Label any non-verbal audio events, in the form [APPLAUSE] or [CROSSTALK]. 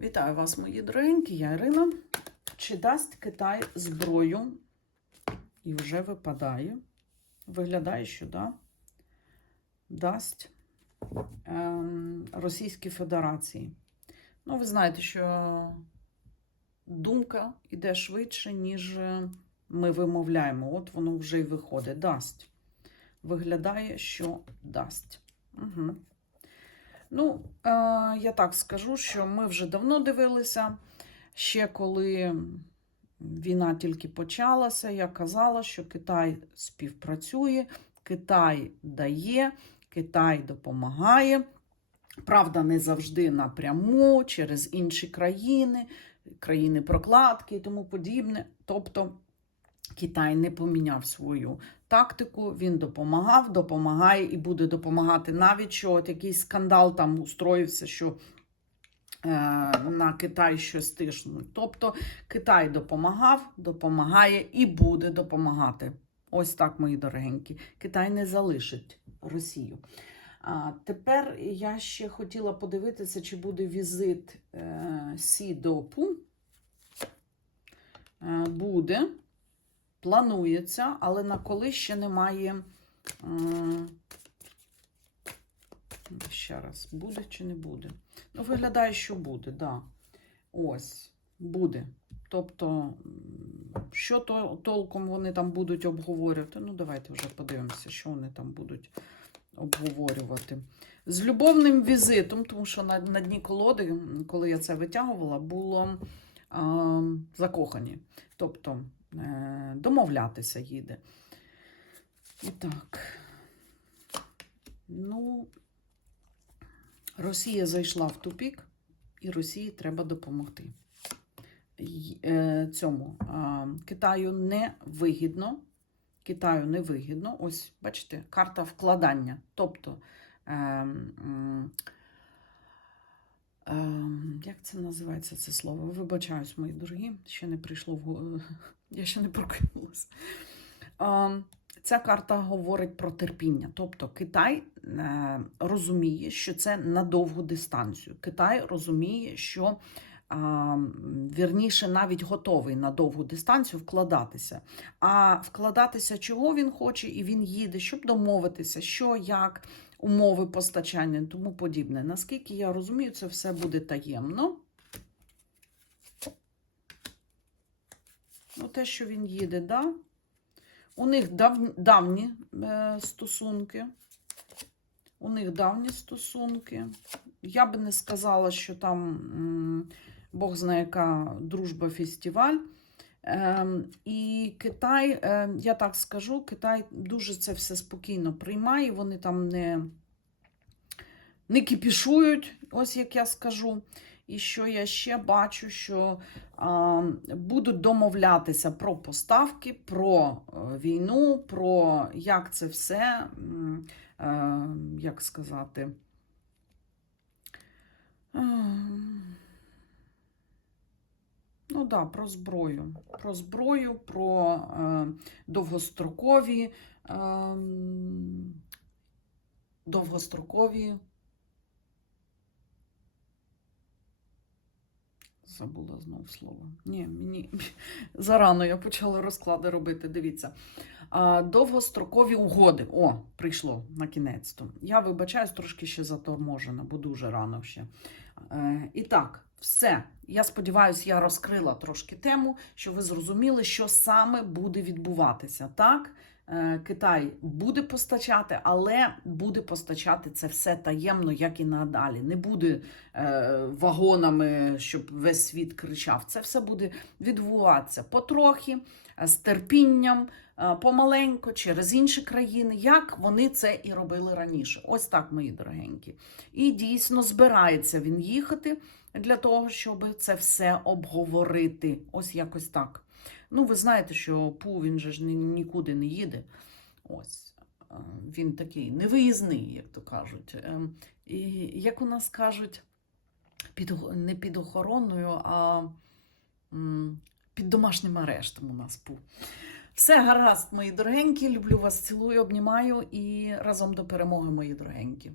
Вітаю вас, мої дорогенькі, я Ірина. Чи дасть Китай зброю? І вже випадає. Виглядає, що да. Дасть ем, Російській Федерації. Ну, ви знаєте, що думка йде швидше, ніж ми вимовляємо. От воно вже й виходить. Дасть. Виглядає, що дасть. Угу. Ну, е, я так скажу, що ми вже давно дивилися. Ще коли війна тільки почалася, я казала, що Китай співпрацює, Китай дає, Китай допомагає. Правда, не завжди напряму, через інші країни, країни прокладки і тому подібне. Тобто Китай не поміняв свою тактику, він допомагав, допомагає і буде допомагати. Навіть що от якийсь скандал там устроївся, що е, на Китай щось тишнуть. Тобто Китай допомагав, допомагає і буде допомагати. Ось так, мої дорогенькі. Китай не залишить Росію. А тепер я ще хотіла подивитися, чи буде візит е, Сі до Пу. Е, буде планується, але на коли ще немає. Ще раз, буде чи не буде? Ну, виглядає, що буде, да. Ось, буде. Тобто, що то толком вони там будуть обговорювати? Ну, давайте вже подивимося, що вони там будуть обговорювати. З любовним візитом, тому що на, на дні колоди, коли я це витягувала, було а, закохані. Тобто, домовлятися їде. І так. Ну, Росія зайшла в тупік, і Росії треба допомогти. Е, Цьому Китаю не вигідно. Китаю не вигідно. Ось, бачите, карта вкладання. Тобто, е, Ем, як це називається це слово? Вибачаюсь, мої дорогі, ще не прийшло в. [LAUGHS] Я ще не прокинулася. Ем, Ця карта говорить про терпіння. Тобто Китай е, розуміє, що це на довгу дистанцію. Китай розуміє, що а, вірніше навіть готовий на довгу дистанцію вкладатися. А вкладатися чого він хоче, і він їде, щоб домовитися, що, як, умови постачання тому подібне. Наскільки я розумію, це все буде таємно. Ну, те, що він їде, да? У них давні, давні е, стосунки. У них давні стосунки. Я би не сказала, що там м, Бог знає, яка дружба фестиваль. Ем, і Китай, е, я так скажу, Китай дуже це все спокійно приймає, вони там не, не кипішують, ось як я скажу. І що я ще бачу, що а, будуть домовлятися про поставки, про е, війну, про як це все, е, як сказати. Ну да, про зброю. Про зброю, про е, довгострокові, е, довгострокові. Забула знову слово. Ні, мені [LAUGHS] зарано я почала розклади робити. Дивіться. А, довгострокові угоди. О, прийшло на кінець. то Я вибачаюсь, трошки ще заторможена, бо дуже рано ще. Е, і так, все. Я сподіваюся, я розкрила трошки тему, що ви зрозуміли, що саме буде відбуватися. Так, е, Китай буде постачати, але буде постачати це все таємно, як і надалі. Не буде е, вагонами, щоб весь світ кричав. Це все буде відбуватися потрохи, з терпінням, е, помаленько, через інші країни, як вони це і робили раніше. Ось так, мої дорогенькі. І дійсно збирається він їхати для того, щоб це все обговорити. Ось якось так. Ну, ви знаєте, що Пу він же ж нікуди не їде. Ось. е, Він такий невиїзний, як то кажуть. Ем, І як у нас кажуть, під, не під охороною, а домашнім арештом у нас був. Все гаразд, мої дорогенькі. Люблю вас, цілую, обнімаю і разом до перемоги, мої дорогенькі.